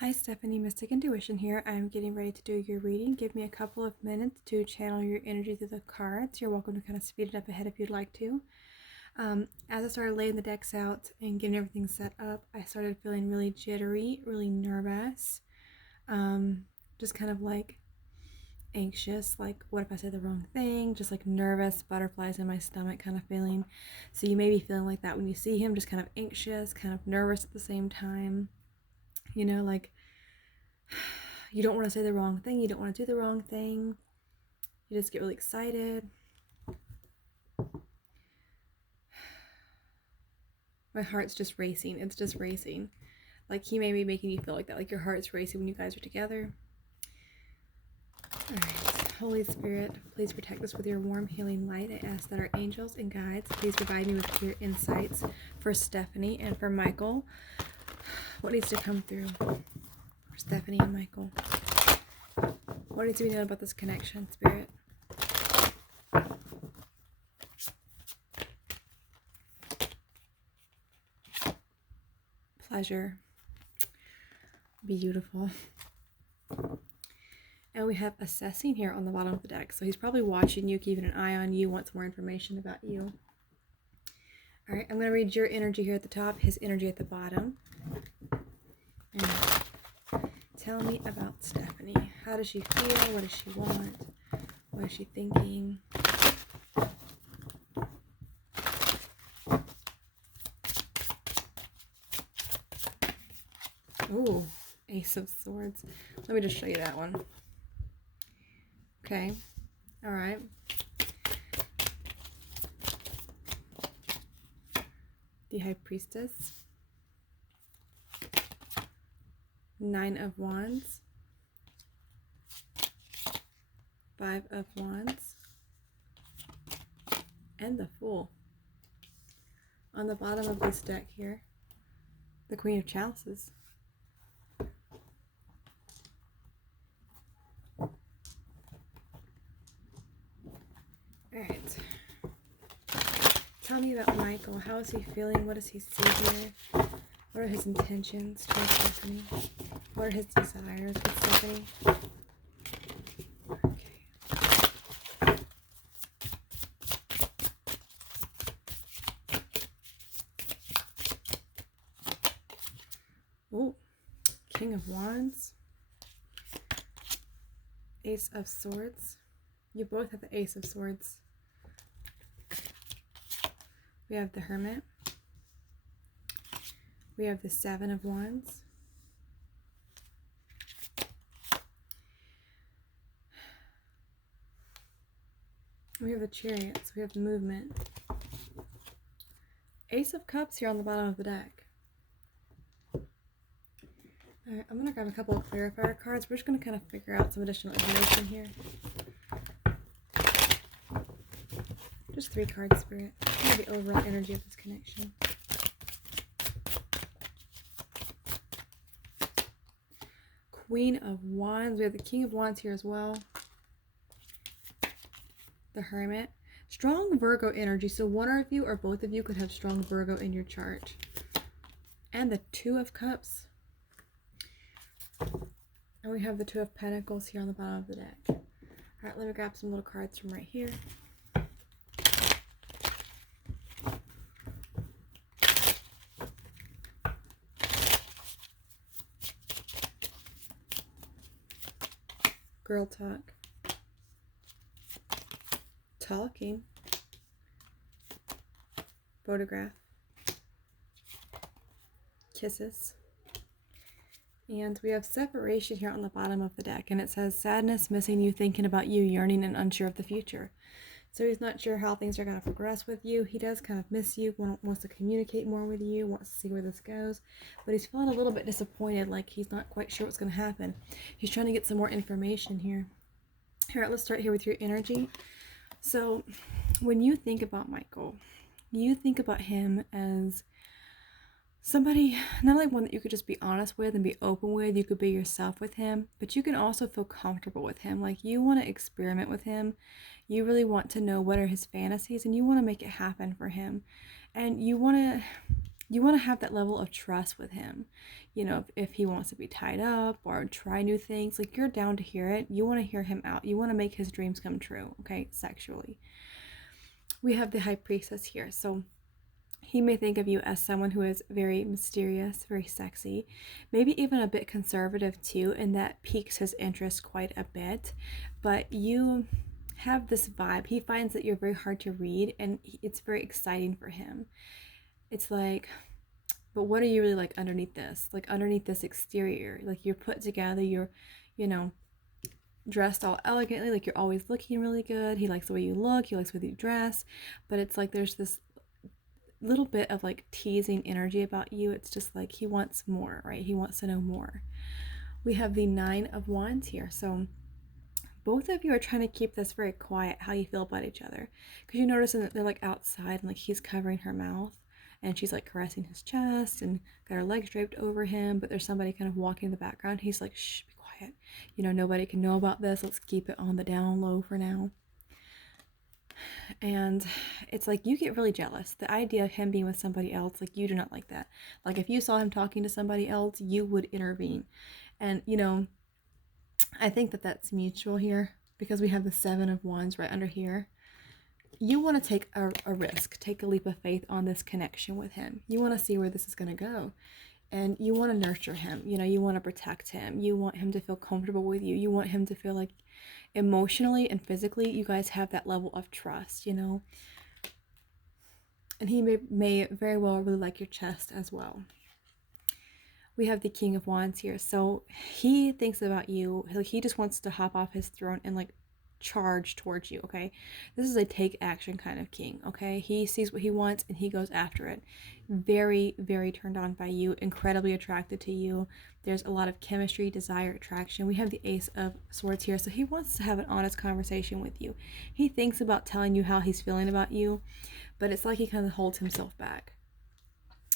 Hi, Stephanie, Mystic Intuition here. I'm getting ready to do your reading. Give me a couple of minutes to channel your energy through the cards. You're welcome to kind of speed it up ahead if you'd like to. As I started laying the decks out and getting everything set up, I started feeling really jittery, really nervous, just kind of like anxious, like what if I say the wrong thing, just like nervous, butterflies in my stomach kind of feeling. So you may be feeling like that when you see him, just kind of anxious, kind of nervous at the same time, like you don't want to say the wrong thing, you don't want to do the wrong thing, you just get really excited. My heart's just racing, it's just racing. Like he may be making you feel like that, like your heart's racing when you guys are together. All right, Holy Spirit, please protect us with your warm healing light. I ask that our angels and guides please provide me with clear insights for Stephanie and for Michael. What needs to come through for Stephanie and Michael? What needs to be known about this connection, Spirit? Pleasure. Beautiful. And we have assessing here on the bottom of the deck. So he's probably watching you, keeping an eye on you, wants more information about you. All right, I'm going to read your energy here at the top, his energy at the bottom. And tell me about Stephanie. How does she feel? What does she want? What is she thinking? Ooh, Ace of Swords. Let me just show you that one. Okay, all right. The High Priestess. Nine of Wands. Five of Wands. And the Fool. On the bottom of this deck here, the Queen of Chalices. Alright. Tell me about Michael. How is he feeling? What does he see here? What are his intentions towards Stephanie? What are his desires with Stephanie? Okay. Oh, King of Wands. Ace of Swords. You both have the Ace of Swords. We have the Hermit. We have the Seven of Wands. We have the Chariots. We have the Movement. Ace of Cups here on the bottom of the deck. Alright, I'm going to grab a couple of clarifier cards. We're just going to kind of figure out some additional information here. Just 3 cards, Spirit. Kind of the overall energy of this connection. Queen of Wands. We have the King of Wands here as well. The Hermit. Strong Virgo energy. So one of you or both of you could have strong Virgo in your chart. And the Two of Cups. And we have the Two of Pentacles here on the bottom of the deck. Alright, let me grab some little cards from right here. Girl talk. Talking. Photograph. Kisses. And we have separation here on the bottom of the deck. And it says sadness, missing you, thinking about you, yearning and unsure of the future. So he's not sure how things are going to progress with you. He does kind of miss you, wants to communicate more with you, wants to see where this goes. But he's feeling a little bit disappointed, like he's not quite sure what's going to happen. He's trying to get some more information here. All right, let's start here with your energy. So when you think about Michael, you think about him as somebody, not only one that you could just be honest with and be open with, you could be yourself with him, but you can also feel comfortable with him. Like you want to experiment with him. You really want to know what are his fantasies and you want to make it happen for him. And you want to You want to have that level of trust with him. You know, if he wants to be tied up or try new things, like you're down to hear it. You want to hear him out. You want to make his dreams come true, okay, sexually. We have the High Priestess here. So he may think of you as someone who is very mysterious, very sexy, maybe even a bit conservative too, and that piques his interest quite a bit. But you have this vibe. He finds that you're very hard to read, and it's very exciting for him. It's like, but what are you really like underneath this? Like underneath this exterior, like you're put together, you're, you know, dressed all elegantly, like you're always looking really good. He likes the way you look, he likes the way you dress, but it's like there's this little bit of like teasing energy about you. It's just like he wants more, right? He wants to know more. We have the Nine of Wands here. So both of you are trying to keep this very quiet, how you feel about each other. Because you notice that they're like outside and like he's covering her mouth and she's like caressing his chest and got her legs draped over him, but there's somebody kind of walking in the background. He's like, shh, be quiet. You know, nobody can know about this. Let's keep it on the down low for now. And it's like you get really jealous. The idea of him being with somebody else, like you do not like that. Like if you saw him talking to somebody else, you would intervene. And you know, I think that that's mutual here because we have the Seven of Wands right under here. You want to take a risk, take a leap of faith on this connection with him. You want to see where this is going to go. And you want to nurture him. You know, you want to protect him. You want him to feel comfortable with you. You want him to feel like emotionally and physically you guys have that level of trust, you know. And he may very well really like your chest as well. We have the King of Wands here. So he thinks about you. He just wants to hop off his throne and like charge towards you, okay? This is a take action kind of king, okay? He sees what he wants and he goes after it. Very, very turned on by you, incredibly attracted to you. There's a lot of chemistry, desire, attraction. We have the Ace of Swords here, so he wants to have an honest conversation with you. He thinks about telling you how he's feeling about you, but it's like he kind of holds himself back.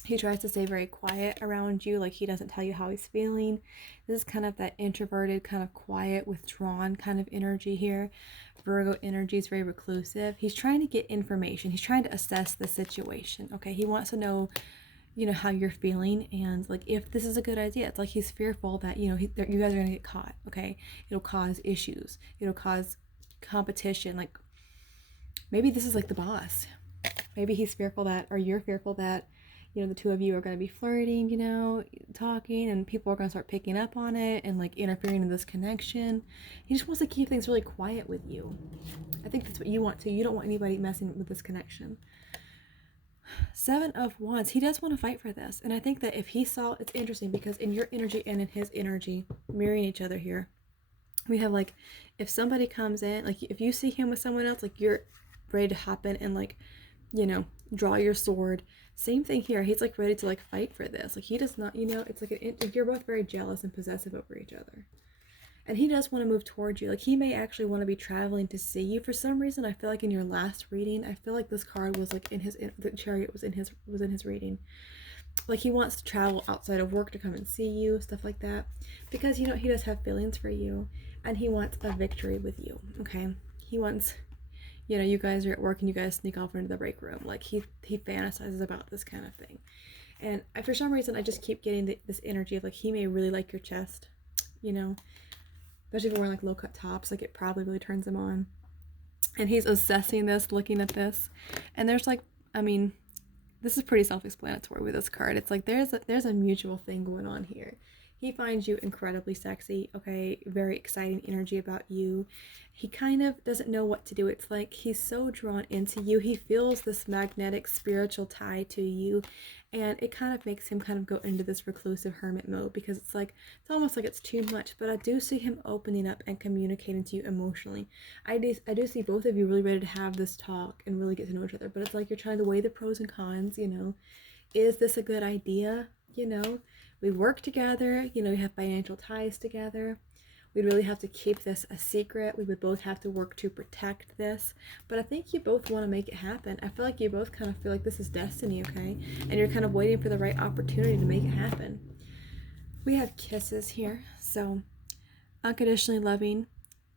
He tries to stay very quiet around you, like he doesn't tell you how he's feeling. This is kind of that introverted, kind of quiet, withdrawn kind of energy here. Virgo energy is very reclusive. He's trying to get information. He's trying to assess the situation, okay? He wants to know, you know, how you're feeling and like if this is a good idea. It's like he's fearful that, you know, you guys are going to get caught, okay? It'll cause issues. It'll cause competition. Like maybe this is like the boss. Maybe he's fearful that, or you're fearful that, you know, the two of you are going to be flirting, you know, talking, and people are going to start picking up on it and like interfering in this connection. He just wants to keep things really quiet with you. I think that's what you want too. You don't want anybody messing with this connection. Seven of Wands, he does want to fight for this. And I think that if he saw, it's interesting because in your energy and in his energy, mirroring each other here, we have like, if somebody comes in, like if you see him with someone else, like you're ready to hop in and like, you know, draw your sword. Same thing here. He's like ready to like fight for this. Like he does not, you know, it's like you're both very jealous and possessive over each other. And he does want to move towards you. Like he may actually want to be traveling to see you. For some reason, I feel like in your last reading, I feel like this card was like the Chariot was in his reading. Like he wants to travel outside of work to come and see you, stuff like that. Because, you know, he does have feelings for you and he wants a victory with you, okay? He wants, you know, you guys are at work and you guys sneak off into the break room. Like he fantasizes about this kind of thing. And for some reason, I just keep getting this energy of like he may really like your chest, you know, especially if you're wearing like low cut tops. Like it probably really turns him on. And he's assessing this, looking at this, and there's like, I mean, this is pretty self-explanatory with this card. It's like there's a mutual thing going on here. He finds you incredibly sexy, okay? Very exciting energy about you. He kind of doesn't know what to do. It's like he's so drawn into you. He feels this magnetic spiritual tie to you, and it kind of makes him kind of go into this reclusive hermit mode because it's like, it's almost like it's too much, but I do see him opening up and communicating to you emotionally. I do see both of you really ready to have this talk and really get to know each other, but it's like you're trying to weigh the pros and cons, you know. Is this a good idea? You know, we work together, you know, we have financial ties together. We'd really have to keep this a secret. We would both have to work to protect this. But I think you both want to make it happen. I feel like you both kind of feel like this is destiny, okay? And you're kind of waiting for the right opportunity to make it happen. We have kisses here. So, unconditionally loving,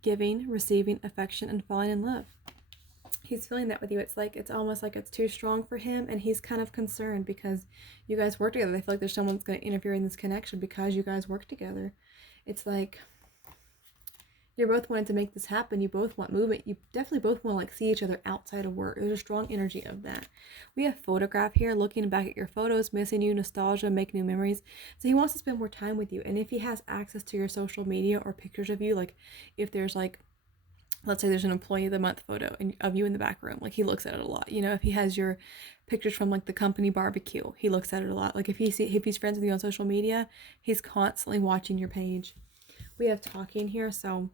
giving, receiving affection, and falling in love. he's feeling that with you. It's like, it's almost like it's too strong for him, and he's kind of concerned because you guys work together. They feel like there's someone that's going to interfere in this connection because you guys work together. It's like you're both wanting to make this happen. You both want movement. You definitely both want to like see each other outside of work. There's a strong energy of that. We have photograph here, looking back at your photos, missing you, nostalgia, make new memories. So he wants to spend more time with you. And if he has access to your social media or pictures of you, like if there's like, let's say there's an employee of the month photo of you in the back room, like he looks at it a lot. You know, if he has your pictures from like the company barbecue, he looks at it a lot. Like if he's friends with you on social media, he's constantly watching your page. We have talking here, so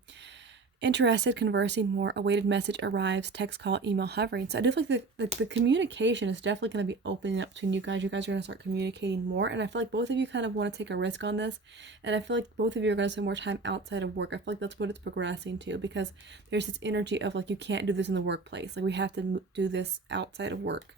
interested, conversing more, awaited message arrives, text, call, email, hovering. So I do feel like the communication is definitely going to be opening up between you guys. You guys are going to start communicating more, and I feel like both of you kind of want to take a risk on this, and I feel like both of you are going to spend more time outside of work. I feel like that's what it's progressing to, because there's this energy of like, you can't do this in the workplace. Like we have to do this outside of work.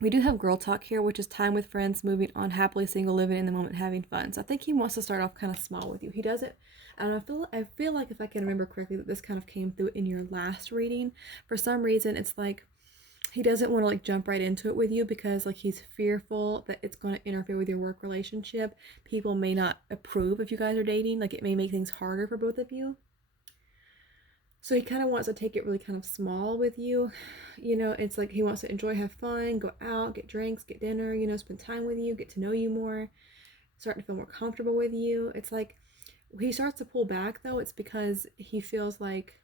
We do have girl talk here, which is time with friends, moving on, happily single, living in the moment, having fun. So I think he wants to start off kind of small with you. He doesn't, and I feel like if I can remember correctly that this kind of came through in your last reading. For some reason, it's like he doesn't want to like jump right into it with you because like he's fearful that it's going to interfere with your work relationship. People may not approve if you guys are dating. Like it may make things harder for both of you. So he kind of wants to take it really kind of small with you. You know, it's like he wants to enjoy, have fun, go out, get drinks, get dinner, you know, spend time with you, get to know you more, starting to feel more comfortable with you. It's like he starts to pull back though. It's because he feels like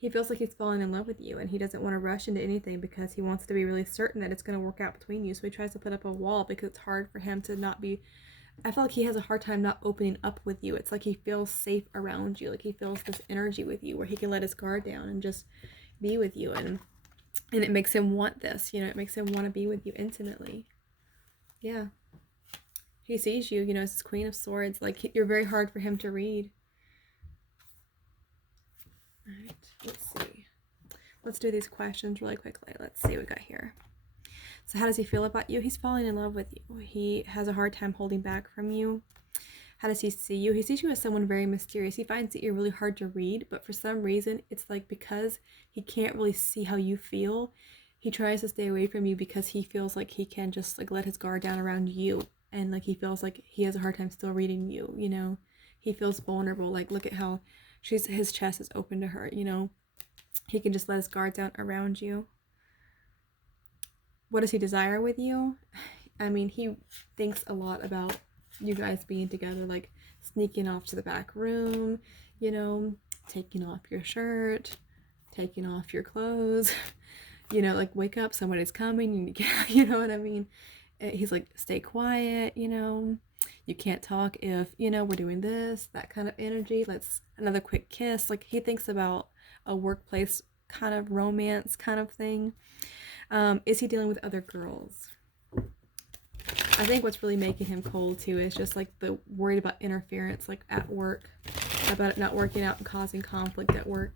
he's falling in love with you, and he doesn't want to rush into anything because he wants to be really certain that it's going to work out between you. So he tries to put up a wall because it's hard for him to not be, I feel like he has a hard time not opening up with you. It's like he feels safe around you. Like he feels this energy with you where he can let his guard down and just be with you. And it makes him want this, you know, it makes him want to be with you intimately. Yeah. He sees you, you know, as this Queen of Swords. Like you're very hard for him to read. All right, let's see. Let's do these questions really quickly. Let's see what we got here. So how does he feel about you? He's falling in love with you. He has a hard time holding back from you. How does he see you? He sees you as someone very mysterious. He finds that you're really hard to read, but for some reason, it's like because he can't really see how you feel, he tries to stay away from you because he feels like he can just like let his guard down around you. And like he feels like he has a hard time still reading you, you know? He feels vulnerable. Like look at how his chest is open to her, you know? He can just let his guard down around you. What does he desire with you? I mean, he thinks a lot about you guys being together, like sneaking off to the back room, you know, taking off your shirt, taking off your clothes, you know, like wake up, somebody's coming, you know what I mean? He's like, stay quiet, you know, you can't talk if, you know, we're doing this, that kind of energy. Let's another quick kiss. Like he thinks about a workplace kind of romance kind of thing. Is he dealing with other girls? I think what's really making him cold too is just like the worried about interference, like at work, about it not working out and causing conflict at work.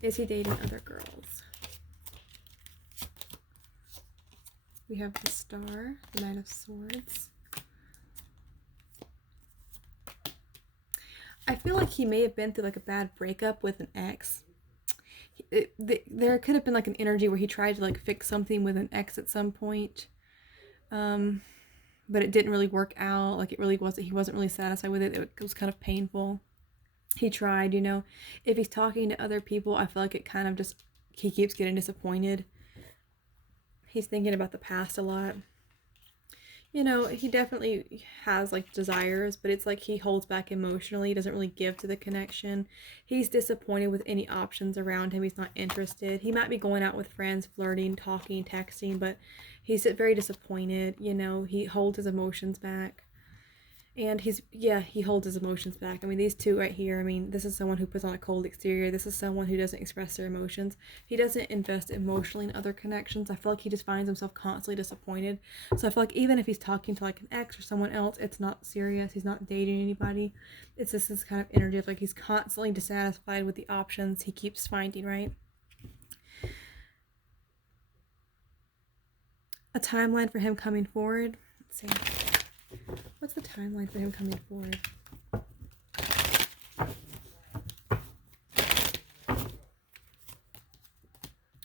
Is he dating other girls? We have the Star, the Knight of Swords. I feel like he may have been through like a bad breakup with an ex. There could have been like an energy where he tried to like fix something with an ex at some point, but it didn't really work out. Like he wasn't really satisfied with it. It was kind of painful. He tried, you know, if he's talking to other people, I feel like it kind of just, he keeps getting disappointed. He's thinking about the past a lot. You know, he definitely has like desires, but it's like he holds back emotionally. He doesn't really give to the connection. He's disappointed with any options around him. He's not interested. He might be going out with friends, flirting, talking, texting, but he's very disappointed. You know, he holds his emotions back. And he holds his emotions back. I mean, these two right here, I mean, this is someone who puts on a cold exterior. This is someone who doesn't express their emotions. He doesn't invest emotionally in other connections. I feel like he just finds himself constantly disappointed. So I feel like even if he's talking to like an ex or someone else, it's not serious. He's not dating anybody. It's just this kind of energy of like he's constantly dissatisfied with the options he keeps finding, right? A timeline for him coming forward. Let's see. What's the timeline for him coming forward?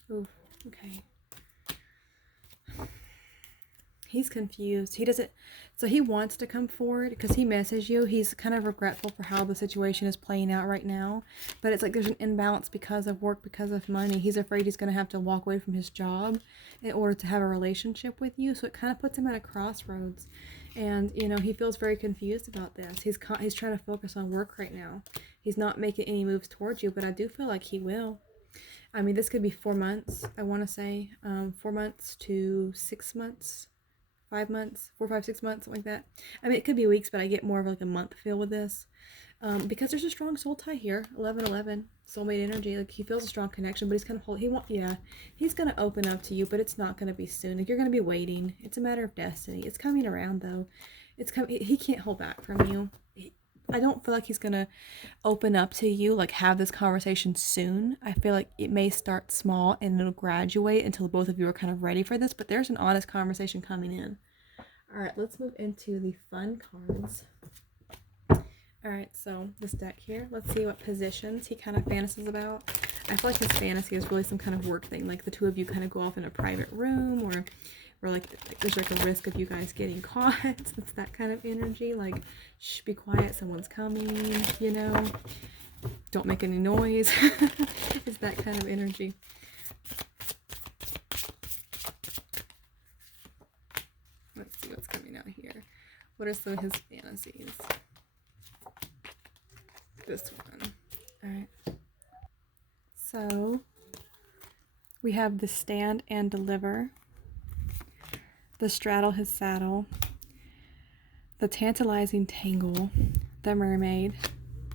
Ooh, okay. He's confused. He doesn't, so he wants to come forward because he misses you. He's kind of regretful for how the situation is playing out right now. But it's like there's an imbalance because of work, because of money. He's afraid he's going to have to walk away from his job in order to have a relationship with you. So it kind of puts him at a crossroads. And, you know, he feels very confused about this. He's trying to focus on work right now. He's not making any moves towards you, but I do feel like he will. I mean, this could be 4 months, I want to say. 4 months to 6 months. 5 months, 4, 5, 6 months, something like that. I mean, it could be weeks, but I get more of like a month feel with this. Because there's a strong soul tie here, 11-11, soulmate energy. Like he feels a strong connection, but he's kind of he's gonna open up to you, but it's not gonna be soon. Like you're gonna be waiting. It's a matter of destiny. It's coming around though. It's coming. He can't hold back from you. I don't feel like he's gonna open up to you, like have this conversation soon. I feel like it may start small and it'll graduate until both of you are kind of ready for this, but there's an honest conversation coming in. All right, let's move into the fun cards. All right, so this deck here, let's see what positions he kind of fantasies about. I feel like his fantasy is really some kind of work thing, like the two of you kind of go off in a private room, or like there's like a risk of you guys getting caught. It's that kind of energy, like shh, be quiet, someone's coming, you know, don't make any noise. It's that kind of energy. Let's see what's coming out here. What are some of his fantasies? This one. All right. So we have the stand and deliver, the straddle his saddle, the tantalizing tangle, the mermaid,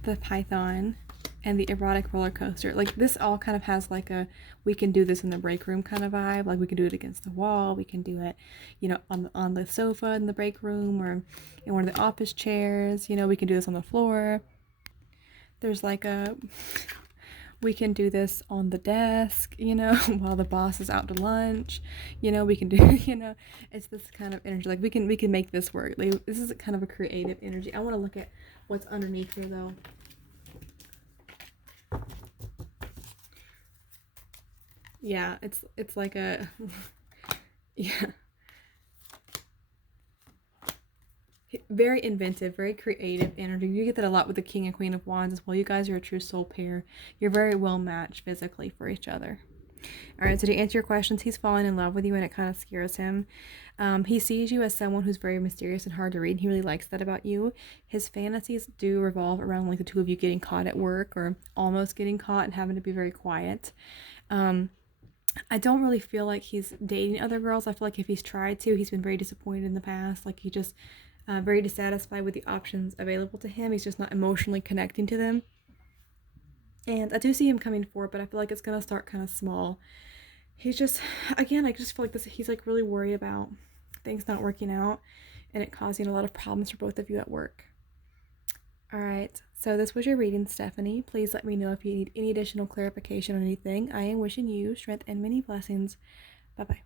the python, and the erotic roller coaster. Like this all kind of has like a we can do this in the break room kind of vibe. Like we can do it against the wall. We can do it, you know, on the sofa in the break room or in one of the office chairs. You know, we can do this on the floor. There's like a we can do this on the desk, you know, while the boss is out to lunch. You know, we can do, you know, it's this kind of energy. Like we can make this work. Like, this is kind of a creative energy. I want to look at what's underneath here though. Yeah, it's like a yeah. Very inventive, very creative energy. You get that a lot with the King and Queen of Wands as well. You guys are a true soul pair. You're very well matched physically for each other. All right, so to answer your questions, he's falling in love with you and it kind of scares him. He sees you as someone who's very mysterious and hard to read. He really likes that about you. His fantasies do revolve around like the two of you getting caught at work or almost getting caught and having to be very quiet. I don't really feel like he's dating other girls. I feel like if he's tried to, he's been very disappointed in the past. Like he just very dissatisfied with the options available to him. He's just not emotionally connecting to them. And I do see him coming forward, but I feel like it's going to start kind of small. He's just, again, I just feel like this. He's like really worried about things not working out and it causing a lot of problems for both of you at work. All right, so this was your reading, Stephanie. Please let me know if you need any additional clarification on anything. I am wishing you strength and many blessings. Bye-bye.